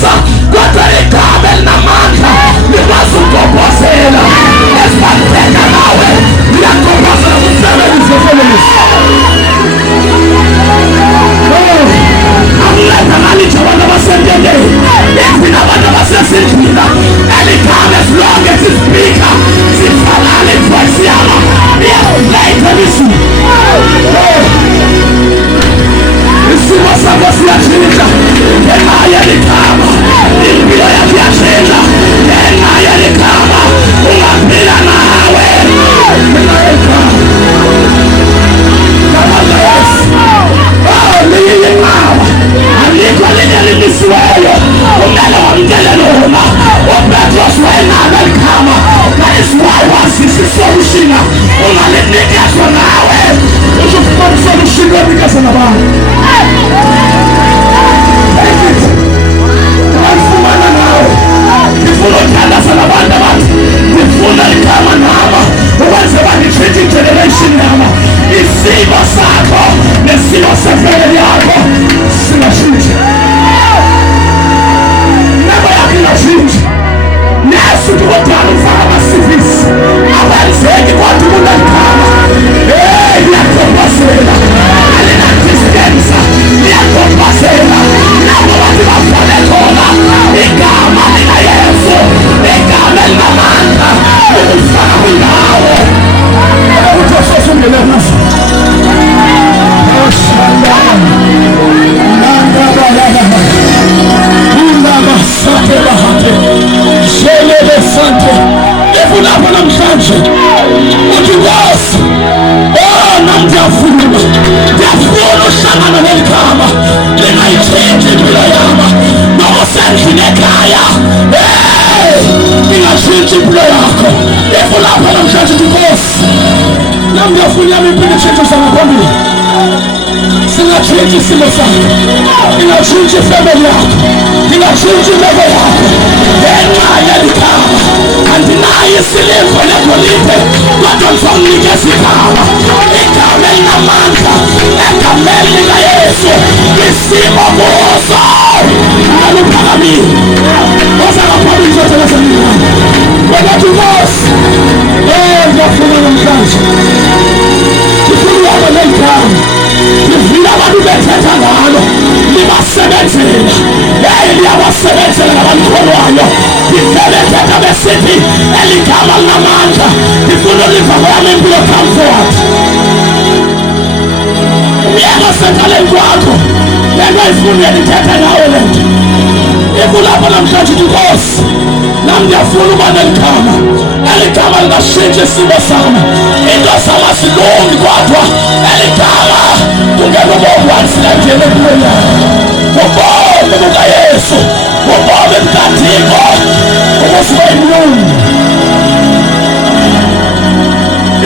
liyakudosa kodwa igama elinamandla likwazi ukugobhozela. Esibambeka nawe liyagobhozela kumsebenzi wefeminist. Akuleta malithi abantu abasendleleni, even abantu abasesendlini. Eligama as long as it speaker sifanane voice yalo iyakulaita listen. Isimo sakho siyatshintsha ngenxa yeligama. Impilo yakho iyashintsha ngenxa yeligama. Ungaphila nawe ngenxa yeligama. Alikho linye elimisiweyo kumele wamkele lona. uPetros wayenalo eligama. That is why wasisi solution ungalinikezwa nawe. Usho ufumana solution wenikezwa nabantu. Take it. Wayifumana nawe. Ngifuna ukuthandaza nabantu abathi ngifuna igama nama ukwenze banitshintshe generation nama. Isimo sakho nesimo sefamily yakho singashintsha. Never yakho ingashintsha. Nesu tukothala ufaka amasivisi awenzeki kodwa umuntu aligama. Liyagombazela alina distance. Liyagombazela nabo bathi bafane khona igama likaYesu. Igama elinamandla ukufaka kwindawo. Utososungele kuso Ifuna namhlanje uthi Nkosi, nami ndiyafuna uhlangana neligama lingayitshintsha impilo yami. Noma sendlini ekhaya ingatshintshi impilo yakho. Ifuna namhlanje uthi Nkosi, nami ndiyafuna yami impilo itshintshe sangaphambili. Singatshintshi isimo sakho, ingatshintshi ifamily yakho, ingatshintshi impilo yakho ngenxa yeligama. Andinayo isiliva negolide kodwa ngizomnikeza igama. Igama elinamandla, egameni likaYesu. Isimo kuso aluphakamile. Osakaphambili sothelezelingane wethu Nkosi, ngiyafuna namhlanje ngifuna ukuhamba neligama. Ngifuna abantu bethetha ngalo libasebenzela. Liyabasebenzela nabalikholwayo. Ngivele thetha besithi eligama linamandla. Ngifuna uliva kwami impilo come forward. Uyeka sentaleni kwakho lento ayifuni yelithetha nawe lento. Ikulapha namhlanje uthi Nkosi, nami ndiyafuna ukuba neligama. Eligama lingashintsha isimo sami. Into zami azilungi kodwa eligama kungena ubomi wansilethele kulo. Ubomi bukaYesu, ubomi bukaThixo ukusiba imlungu.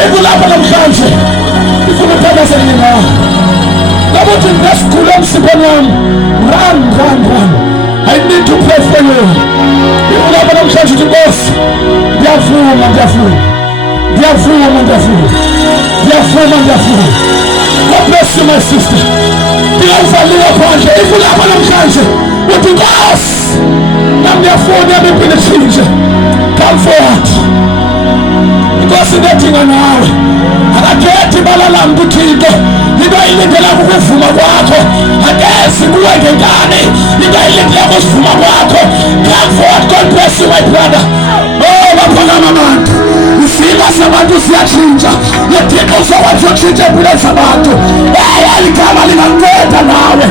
Ikulapha namhlanje ngifuna ukuthandazela ngawo. Labuthi ngesikhulu emsipheni wami. Run. I need to pray for you. Ikulapha namhlanje uthi Nkosi, ndiyavuma. God bless you my sister. Ndiyavaliwe phandle. Ikulapha namhlanje uthi Nkosi, nami ndiyafuna yami impilo itshintshe. Come forward. Inkosi ndedinga nawe. Akakhethi ibala lami kuThixo. Into ayilindela ukuvuma kwakho akezi kuwe ngenkani. Into ayilindela ukuvuma kwakho. Come forward. God bless you my brother. Baphakama abantu. Isimo sabantu siyatshintsha. Uthixo uzokwenza utshintshe empilweni zabantu. Eligama lingakunceda nawe.